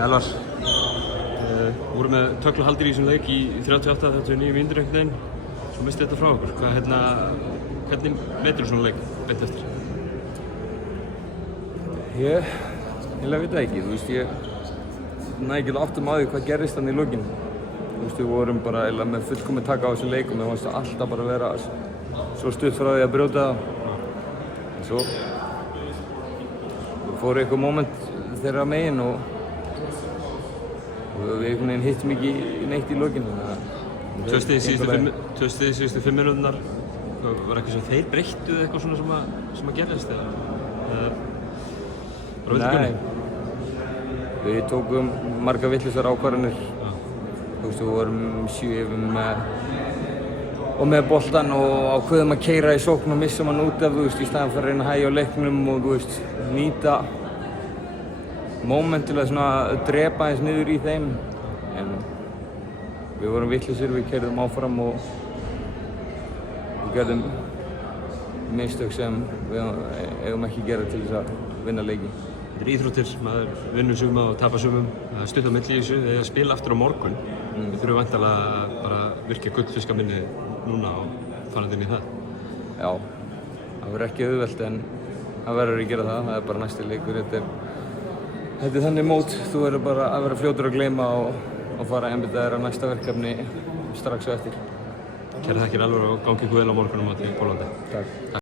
Elvar, voru með tökla haldir í þessum leik í 38-39 mínútur einhvern veginn, svo misti þetta frá okkur. Hvernig metur þú svona leik beint eftir? Ég veit það ekki, þú veist, ég næ ekki áttum á því hvað gerðist þannig í lokin. Þú veist, við vorum bara með fullkomið taka á þessum leikum, við fannst alltaf bara vera svo stutt frá því að brjóta það. En svo fóru eitthvað moment þeirra megin og við einhvern veginn hittum ekki neitt í lokin. Tvö stig síðustu 5 minúturnar, var eitthvað sem þeir breyttu eða eitthvað svona sem að gerðist eða? Bara vildi gunni? Við tókum marga vittlausar ákvarðanir. Þú veist, við vorum 7 með boltan og ákveðum að keyra í sókn og missum hann út af, þú veist, í staðan fyrir að reyna að hægja á leiknum og, þú veist, nýta moment til að svona drepa aðeins niður í þeim. En við vorum vittlausir, við keyrðum áfram og við gerðum mistök sem við eigum ekki að gera til þess að vinna leiki. Þetta er íþróttir, maður vinnur suma og tapar sumum, það er stutt á milli í þessu, þegar spila aftur á morgun. Við þurfum væntanlega bara að virkja gullfiskaminni núna og fara inn í það. Já, það verður ekki auðvelt en það verður að gera það er bara næsti leikur. Þetta er þannig mót, þú verður bara að vera fljótur að gleyma og fara að einbeita þér á næsta verkefni strax á eftir. Kærar þakkir Elvar og gangi ykkur vel á morgun á móti í Póllandi. Takk.